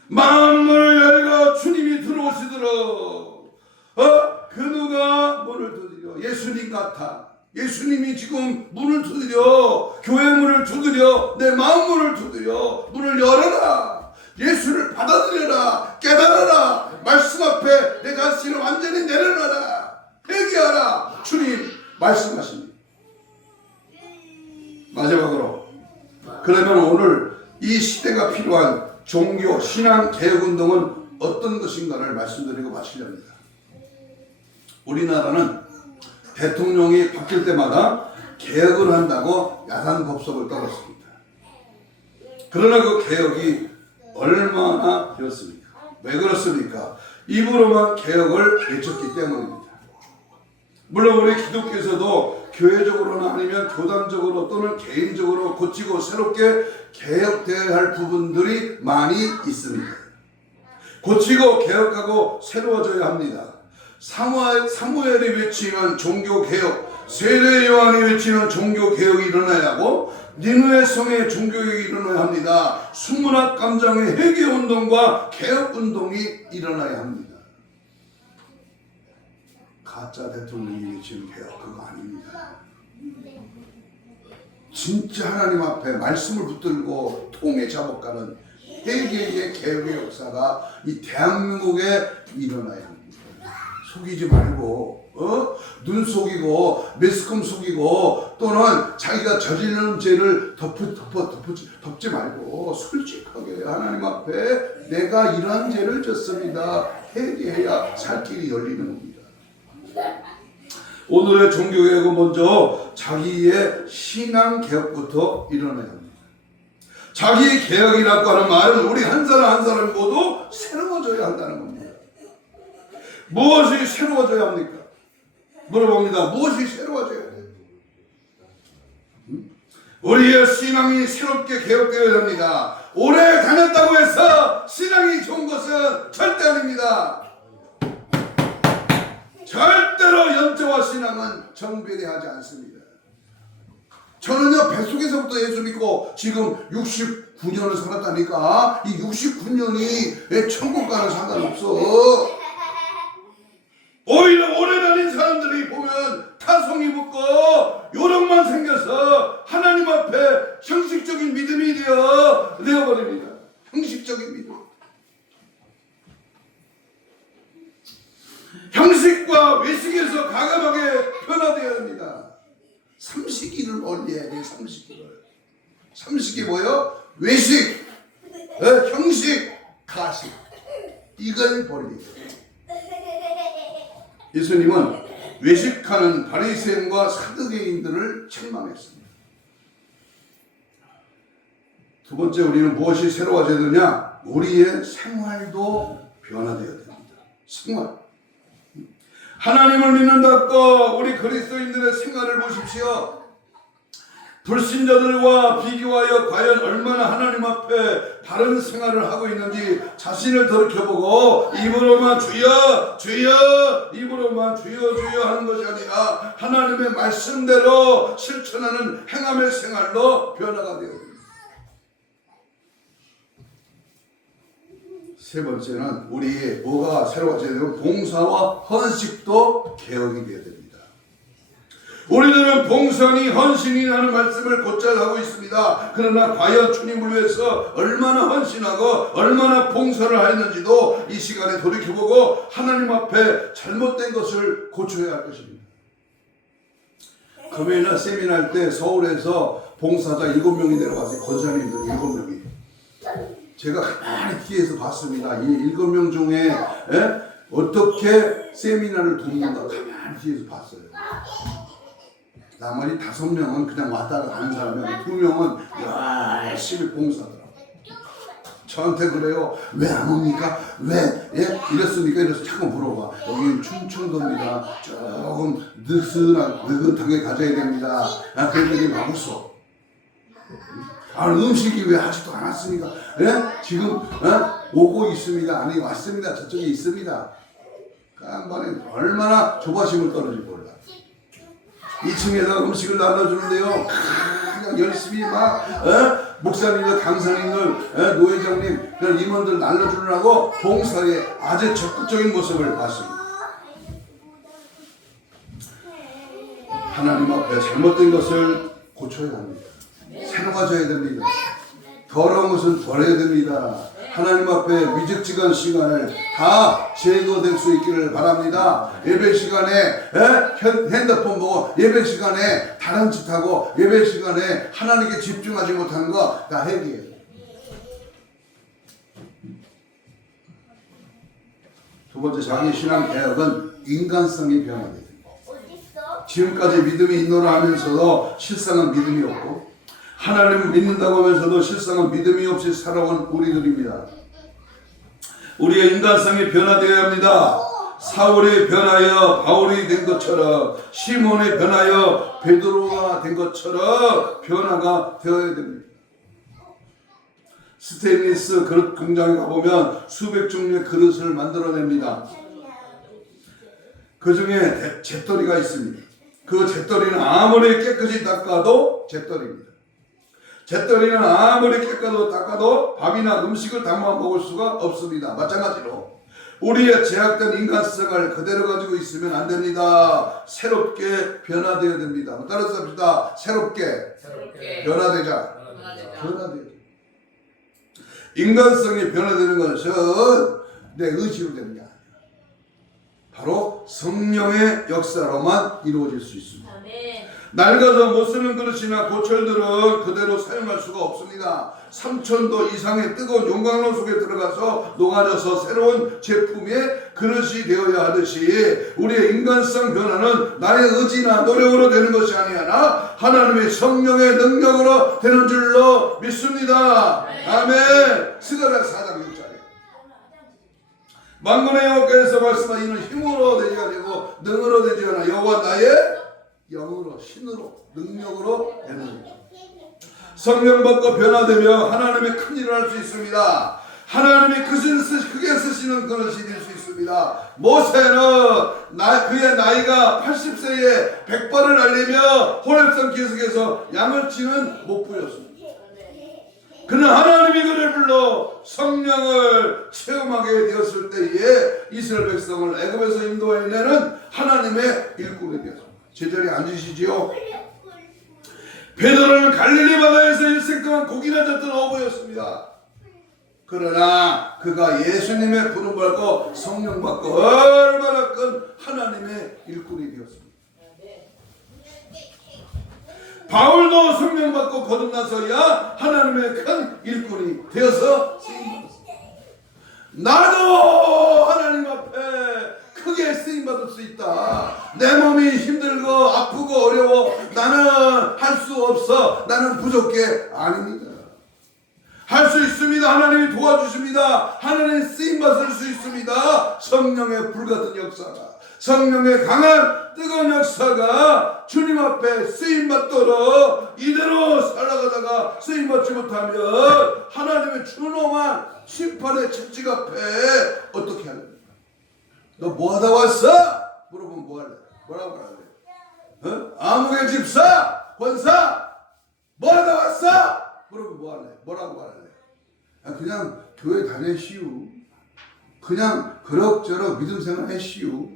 마음을 열고 주님이 들어오시도록 그 누가 문을 두드려. 예수님 같아. 예수님이 지금 문을 두드려. 교회 문을 두드려. 내 마음 문을 두드려. 문을 열어라. 예수를 받아들여라. 깨달아라. 말씀 앞에 내 자신을 완전히 내려놔라. 회개하라. 주님 말씀하십니다. 마지막으로 그러면 오늘 이 시대가 필요한 종교 신앙 개혁운동은 어떤 것인가를 말씀드리고 마치렵니다. 우리나라는 대통령이 바뀔 때마다 개혁을 한다고 야단법석을 떨었습니다. 그러나 그 개혁이 얼마나 되었습니까? 왜 그렇습니까? 입으로만 개혁을 외쳤기 때문입니다. 물론 우리 기독교에서도 교회적으로나 아니면 교단적으로 또는 개인적으로 고치고 새롭게 개혁되어야 할 부분들이 많이 있습니다. 고치고 개혁하고 새로워져야 합니다. 사무엘이 외치는 종교개혁, 세례 요한이 외치는 종교개혁이 일어나야 하고 니느웨 성의 종교개혁이 일어나야 합니다. 순문학 감정의 회개운동과 개혁운동이 일어나야 합니다. 가짜 대통령이 외치는 개혁 그거 아닙니다. 진짜 하나님 앞에 말씀을 붙들고 통에 잡아가는 회개의 개혁의 역사가 이 대한민국에 일어나야 합니다. 속이지 말고 눈 속이고 매스컴 속이고 또는 자기가 저지르는 죄를 덮지 말고 솔직하게 하나님 앞에 내가 이러한 죄를 졌습니다. 회개해야 살 길이 열리는 겁니다. 오늘의 종교개혁은 먼저 자기의 신앙개혁부터 일어나야 합니다. 자기 개혁이라고 하는 말은 우리 한 사람 한 사람 모두 새로워져야 한다는 겁니다. 무엇이 새로워져야 합니까? 물어봅니다. 무엇이 새로워져야 돼요? 우리의 신앙이 새롭게 개혁되어야 합니다. 오래 다녔다고 해서 신앙이 좋은 것은 절대 아닙니다. 절대로 영적과 신앙은 정배되하지 않습니다. 저는요 뱃속에서부터 예수 믿고 지금 69년을 살았다니까 이 69년이 왜 천국 가는 상관없어. 오히려 오래 다닌 사람들이 보면 타성이 붙고 요령만 생겨서 하나님 앞에 형식적인 믿음이 되어버립니다. 형식적인 믿음. 형식과 외식에서 과감하게 변화되어야 합니다. 삼식이를 멀리해야 돼요. 삼식이 뭐예요? 외식, 형식, 가식. 이걸 버리리라. 예수님은 외식하는 바리새인과 사두개인들을 책망했습니다. 두 번째, 우리는 무엇이 새로워져야 되냐? 우리의 생활도 변화되어야 됩니다. 생활. 하나님을 믿는다고 우리 그리스도인들의 생활을 보십시오. 불신자들과 비교하여 과연 얼마나 하나님 앞에 바른 생활을 하고 있는지 자신을 돌이켜보고 입으로만 주여 주여 입으로만 주여 주여 하는 것이 아니라 하나님의 말씀대로 실천하는 행함의 생활로 변화가 되어야 됩니다. 세 번째는 우리의 뭐가 새로워져야 되고 봉사와 헌식도 개혁이 되어야 됩니다. 우리들은 봉사니 헌신이 라는 말씀을 곧잘 하고 있습니다. 그러나 과연 주님을 위해서 얼마나 헌신하고 얼마나 봉사를 하였는지도 이 시간에 돌이켜보고 하나님 앞에 잘못된 것을 고쳐야 할 것입니다. 금요일날 세미나할 때 서울에서 봉사자 7명이 내려왔어요. 권사님들 7명이. 제가 가만히 뒤에서 봤습니다. 이 7명 중에 어떻게 세미나를 돕는가 가만히 뒤에서 봤어요. 나머지 5명은 그냥 왔다가 가는 사람이고 2명은 열심히 봉사하더라고요. 저한테 그래요. 왜 안 옵니까? 왜? 예? 이랬습니까? 이래서 자꾸 물어봐. 여기는 충청도입니다. 조금 느긋하게 가져야 됩니다. 그런 얘기 막 웃어. 음식이 왜 아직도 안 왔습니까? 예? 지금 오고 있습니다. 아니 왔습니다. 저쪽에 있습니다. 깜빡이 얼마나 조바심을 떨어질 몰라. 2층에다가 음식을 나눠주는데요. 그냥 열심히 막 목사님들, 강사님들, 노회장님, 그런 임원들 나눠주느라고 봉사에 아주 적극적인 모습을 봤습니다. 하나님 앞에 잘못된 것을 고쳐야 합니다. 새로워져야 됩니다. 더러운 것은 버려야 됩니다. 하나님 앞에 미적지간 시간을 다 제거될 수 있기를 바랍니다. 예배 시간에 핸드폰 보고, 예배 시간에 다른 짓 하고, 예배 시간에 하나님께 집중하지 못하는 거 다 해결해요. 두 번째, 자기 신앙 개혁은 인간성이 변화돼요. 지금까지 믿음이 있노라 하면서도 실상은 믿음이 없고, 하나님을 믿는다고 하면서도 실상은 믿음이 없이 살아온 우리들입니다. 우리의 인간성이 변화되어야 합니다. 사울이 변하여 바울이 된 것처럼, 시몬이 변하여 베드로가 된 것처럼 변화가 되어야 됩니다. 스테인리스 그릇 공장에 가보면 수백 종류의 그릇을 만들어냅니다. 그 중에 잿더리가 있습니다. 그 잿더리는 아무리 깨끗이 닦아도 잿더리입니다. 잿더리는 아무리 깨끗하게 닦아도 밥이나 음식을 담아 먹을 수가 없습니다. 마찬가지로 우리의 제약된 인간성을 그대로 가지고 있으면 안 됩니다. 새롭게 변화되어야 됩니다. 따라서 합시다. 새롭게 변화되자. 변화되자. 인간성이 변화되는 것은 내 의지로 되는 게 아니에요. 바로 성령의 역사로만 이루어질 수 있습니다. 낡아서 못 쓰는 그릇이나 고철들은 그대로 사용할 수가 없습니다. 3000도 이상의 뜨거운 용광로 속에 들어가서 녹아져서 새로운 제품의 그릇이 되어야 하듯이 우리의 인간성 변화는 나의 의지나 노력으로 되는 것이 아니라 하나님의 성령의 능력으로 되는 줄로 믿습니다. 아멘. 스가랴 4장 6절에 만군의 여호와께서 말씀하신 이는 힘으로 되지 아니고 능으로 되지 않아 여호와 나의 영으로, 신으로, 능력으로 되는 것. 성령 받고 변화되며 하나님의 큰 일을 할 수 있습니다. 하나님이 크게 쓰시는 그릇이 될 수 있습니다. 모세는 그의 나이가 80세에 백발을 날리며 호렙산 기슭에서 양을 치는 목부였습니다. 그는 하나님이 그를 불러 성령을 체험하게 되었을 때에 이스라엘 백성을 애굽에서 인도해내는 하나님의 일꾼이 되었습니다. 제자리에 앉으시지요. 베드로는 갈릴리 바다에서 일생 동안 고기나 잡던 어부였습니다. 그러나 그가 예수님의 부름 받고 성령 받고 얼마나 큰 하나님의 일꾼이 되었습니다. 바울도 성령 받고 거듭나서야 하나님의 큰 일꾼이 되어서 쓰임받았습니다. 나도 수 있다. 내 몸이 힘들고 아프고 어려워. 나는 할 수 없어. 나는 부족해. 아닙니다. 할 수 있습니다. 하나님이 도와주십니다. 하나님 쓰임받을 수 있습니다. 성령의 불같은 역사가, 성령의 강한 뜨거운 역사가 주님 앞에 쓰임받도록 이대로 살아가다가 쓰임받지 못하면 하나님의 준엄한 심판의 채찍 앞에 어떻게 할래? 너 뭐하다 왔어? 물어보면 뭐 할래? 뭐라고 할래? 아무개 집사, 권사, 뭐하다 왔어? 물어보면 뭐 할래? 뭐라고 할래? 그냥 교회 다니시오. 그냥 그럭저럭 믿음 생활 하시오.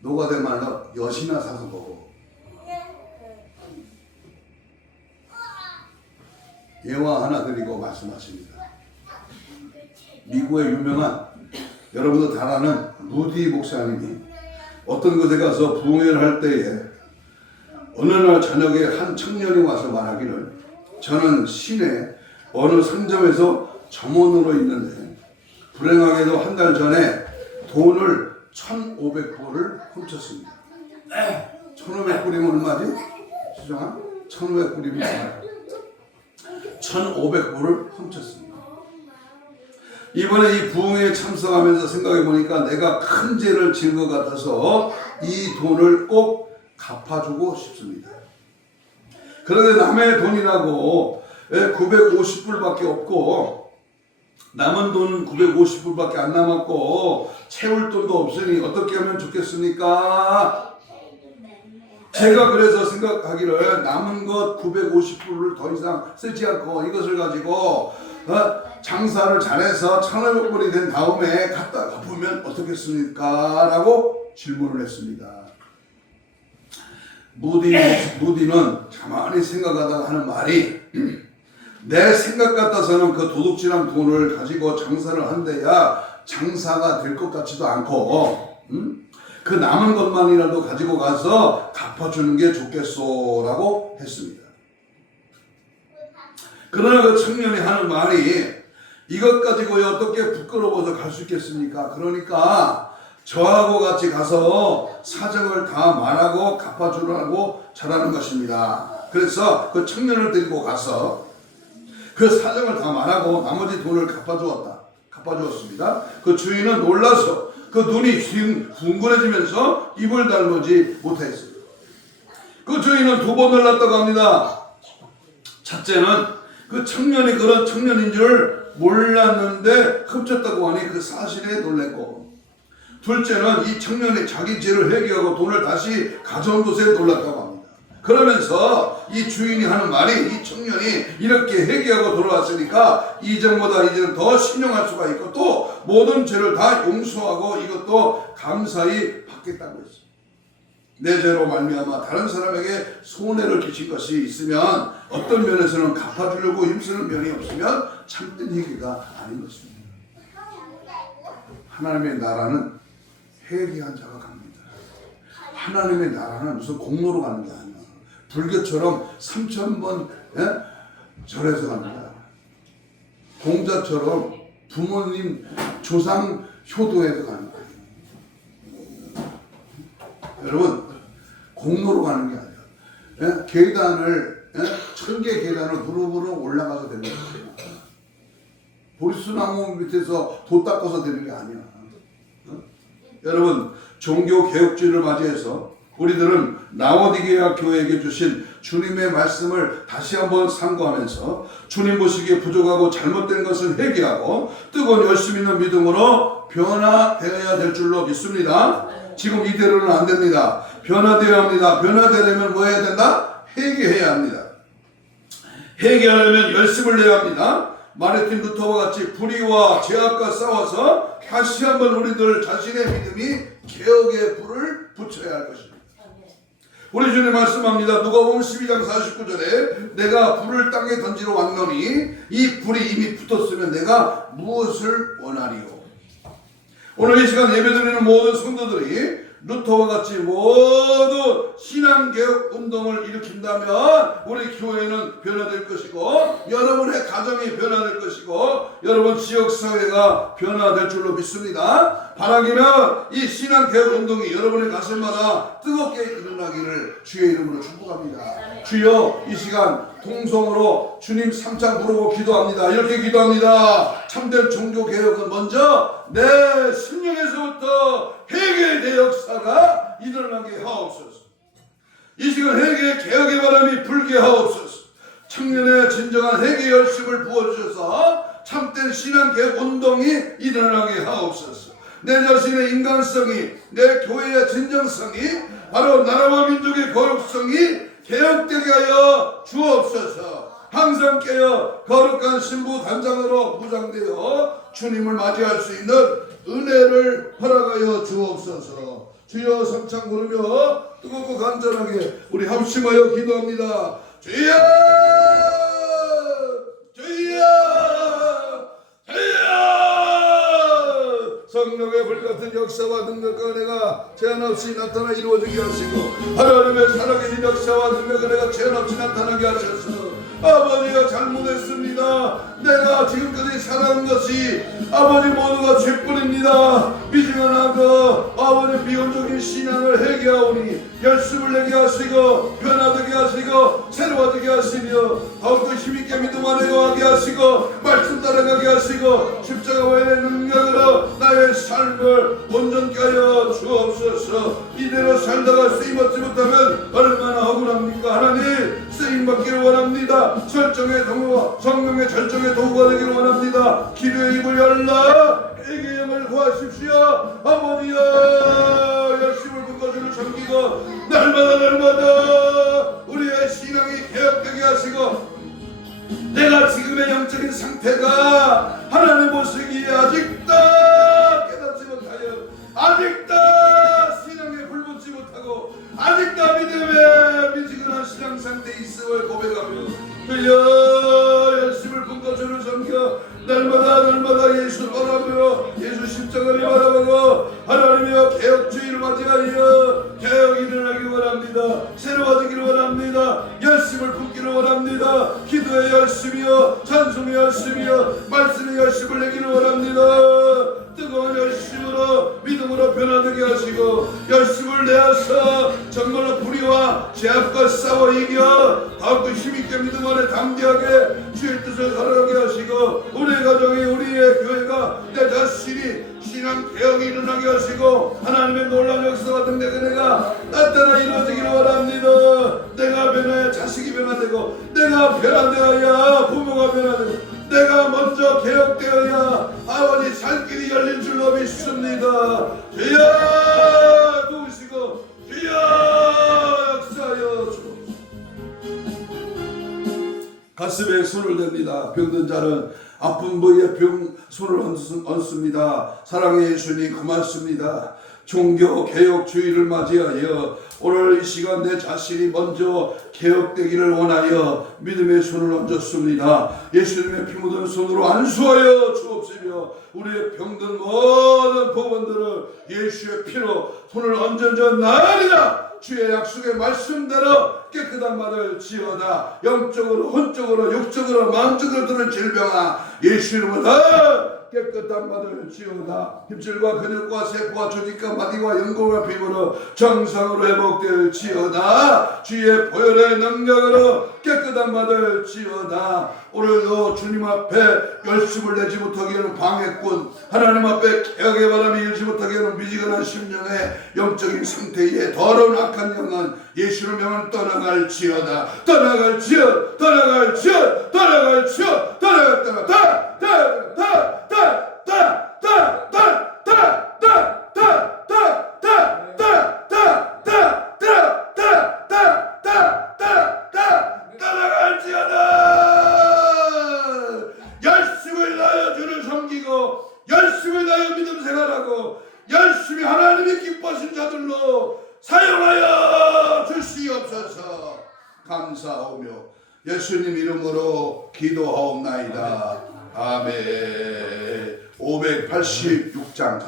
노가대 말로 엿이나 사서 먹어. 예화 하나 드리고 말씀하십니다. 미국의 유명한, 여러분도 다 아는 무디 목사님이 어떤 곳에 가서 부흥회를 할 때에 어느 날 저녁에 한 청년이 와서 말하기를, 저는 시내 어느 상점에서 점원으로 있는데 불행하게도 한 달 전에 돈을 1,500불을 훔쳤습니다. 1,500불이면 얼마지? 수정아? 1,500불이면 얼마야? 1,500불을 훔쳤습니다. 이번에 이 부흥회에 참석하면서 생각해 보니까 내가 큰 죄를 지은 것 같아서 이 돈을 꼭 갚아주고 싶습니다. 그런데 남의 돈이라고 950불밖에 없고, 남은 돈은 950불밖에 안 남았고 채울 돈도 없으니 어떻게 하면 좋겠습니까? 제가 그래서 생각하기를 남은 것 950불을 더 이상 쓰지 않고 이것을 가지고 장사를 잘해서 1,500불이 된 다음에 갖다 갚으면 어떻겠습니까? 라고 질문을 했습니다. 무디는 가만히 생각하다가 하는 말이, 내 생각 같아서는 그 도둑질한 돈을 가지고 장사를 한대야 장사가 될 것 같지도 않고, 그 남은 것만이라도 가지고 가서 갚아주는 게 좋겠소라고 했습니다. 그러나 그 청년이 하는 말이, 이것 가지고 어떻게 부끄러워서 갈 수 있겠습니까? 그러니까 저하고 같이 가서 사정을 다 말하고 갚아주라고 잘하는 것입니다. 그래서 그 청년을 데리고 가서 그 사정을 다 말하고 나머지 돈을 갚아주었습니다. 그 주인은 놀라서 그 눈이 둥그레지면서 입을 다물지 못했어요. 그 주인은 두 번 놀랐다고 합니다. 첫째는 그 청년이 그런 청년인 줄 몰랐는데 훔쳤다고 하니 그 사실에 놀랐고, 둘째는 이 청년이 자기 죄를 회개하고 돈을 다시 가져온 것에 놀랐다고 합니다. 그러면서 이 주인이 하는 말이, 이 청년이 이렇게 회개하고 돌아왔으니까 이전보다 이제는 더 신용할 수가 있고 또 모든 죄를 다 용서하고 이것도 감사히 받겠다고 했습니다. 내 죄로 말미암아 다른 사람에게 손해를 끼친 것이 있으면 어떤 면에서는 갚아주려고 힘쓰는 면이 없으면 참된 회개가 아닌 것입니다. 하나님의 나라는 회개한 자가 갑니다. 하나님의 나라는 무슨 공로로 가는 게 아니야. 불교처럼 3,000번 절에서 갑니다. 공자처럼 부모님 조상 효도에서 가는 거예요. 여러분, 공로로 가는 게 아니야. 계단을 1,000개 계단을 무릎으로 올라가서 되는 거예요. 보리수나무 밑에서 도 닦아서 되는 게 아니야. 여러분, 종교개혁주의를 맞이해서 우리들은 라오디게아 교회에게 주신 주님의 말씀을 다시 한번 상고하면서 주님 보시기에 부족하고 잘못된 것을 회개하고 뜨거운 열심 있는 믿음으로 변화되어야 될 줄로 믿습니다. 지금 이대로는 안 됩니다. 변화되어야 합니다. 변화되려면 뭐 해야 된다? 회개해야 합니다. 회개하려면 열심을 내야 합니다. 마르틴 루터와 같이 불의와 죄악과 싸워서 다시 한번 우리들 자신의 믿음이 개혁의 불을 붙여야 할 것입니다. 우리 주님 말씀합니다. 누가복음 12장 49절에 내가 불을 땅에 던지러 왔노니 이 불이 이미 붙었으면 내가 무엇을 원하리요. 오늘 이 시간 예배드리는 모든 성도들이 루터와 같이 모두 신앙개혁 운동을 일으킨다면 우리 교회는 변화될 것이고 여러분의 가정이 변화될 것이고 여러분 지역사회가 변화될 줄로 믿습니다. 바라기는 이 신앙개혁 운동이 여러분의 가슴마다 뜨겁게 일어나기를 주의 이름으로 축복합니다. 주여, 이 시간 통성으로 주님 3장 부르고 기도합니다. 이렇게 기도합니다. 참된 종교개혁은 먼저 내 심령에서부터 회개의 대역사가 일어나게 하옵소서. 이 시간 회개의 개혁의 바람이 불게 하옵소서. 청년의 진정한 회개 열심을 부어주셔서 참된 신앙개혁 운동이 일어나게 하옵소서. 내 자신의 인간성이, 내 교회의 진정성이, 바로 나라와 민족의 거룩성이 개혁되게 하여 주옵소서. 항상 깨어 거룩한 신부 단장으로 무장되어 주님을 맞이할 수 있는 은혜를 허락하여 주옵소서. 주여, 삼창 부르며 뜨겁고 간절하게 우리 합심하여 기도합니다. 주여, 주여, 주여. 성령의 불같은 역사와 능력과 은혜가 제한없이 나타나 이루어지게 하시고 하나님의 살아계신 역사와 능력과 은혜가 제한없이 나타나게 하셔서 아버지가 잘못했습니다. 내가 지금까지 살아온 것이 아버지 모두가 죄뿐입니다. 미지근하고 아버지 비혼적인 신앙을 회개하오니 열심을 내게 하시고 변화되게 하시고 새로워지게 하시며 더욱더 힘있게 믿음 안에 거하게 하시고 말씀 따라가게 하시고 십자가의 능력으로 나의 삶을 온전케 하여 주옵소서. 이대로 살다가 쓰임받지 못하면 얼마나 억울합니까? 하나님, 쓰임받기를 원합니다. 설정의 동료와 성령의 절정의 도구가 되기를 원합니다. 기도의 입을 열라 회개의 영을 구하십시오. 아버지여, 열심을 불거지를 섬기고 날마다 우리의 신앙이 개혁되게 하시고 내가 지금의 영적인 상태가 하나님의 모습이 아직도 깨닫지 못하여 아직도 신앙에 불붙지 못하고 아직도 믿음에 미지근한 신앙 상태에 있음을 고백하며 주여, 열심을 품고 주를 섬겨 날마다 예수 바라보며 예수 십자가를 바라보고 하나님이여 개혁주의를 맞이하여 개혁이 일어나기 원합니다. 새로워지기를 원합니다. 열심을 품기를 원합니다. 기도의 열심이여, 찬송의 열심이여, 말씀의 열심을 내기를 원합니다. 뜨거운 열심으로 믿음으로 변화되게 하시고 열심을 내어서 정말로 불의와 죄악과 싸워 이겨 더욱더 힘있게 믿음 안에 담대하게 주의 뜻을 살아가게 하시고 우리의 가정이, 우리의 교회가, 내 자신이 신앙 개혁이 일어나게 하시고 하나님의 놀라운 역사와 등의 은혜가 나타나 이루어지기를 원합니다. 내가 변화해 자식이 변화되고 내가 변화되어야 부모가 변화되고 내가 먼저 개혁되어야 아버지 살 길이 열린 줄로 믿습니다. 주여, 도우시고 주여 역사하여 주옵소서. 가슴에 손을 댑니다. 병든 자는 아픈 부위에 손을 얹습니다. 사랑의 예수님 고맙습니다. 종교 개혁주의를 맞이하여 오늘 이 시간 내 자신이 먼저 개혁되기를 원하여 믿음의 손을 얹었습니다. 예수님의 피 묻은 손으로 안수하여 주옵시며 우리의 병든 모든 부분들을 예수의 피로 손을 얹은 자 나으리라. 주의 약속의 말씀대로 깨끗한 마음을 지어다. 영적으로, 혼적으로, 육적으로, 마음적으로 드는 질병아 예수 이름으로 깨끗한 마음을 지어다. 힘줄과 근육과 세포와 조직과 마디와 연골과 피부로 정상으로 회복될 지어다. 주의 보혈의 능력으로 깨끗한 마음을 지어다. 오늘도 주님 앞에 열심을 내지 못하게 하는 방해꾼, 하나님 앞에 개혁의 바람이 일지 못하게 하는 미지근한 심령의 영적인 상태에 더러운 악한 영은 예수를 명을 떠나갈지어다. 떠나갈지어, 떠나갈지어, 떠나갈지어, 떠나갔다가 열심을 다하여 주를 섬기고 열심을 다하여 믿음 생활하고 열심히 하나님이 기뻐하신 자들로 사용하여 주시옵소서. 감사하오며 예수님 이름으로 기도하옵나이다. 아멘. 586장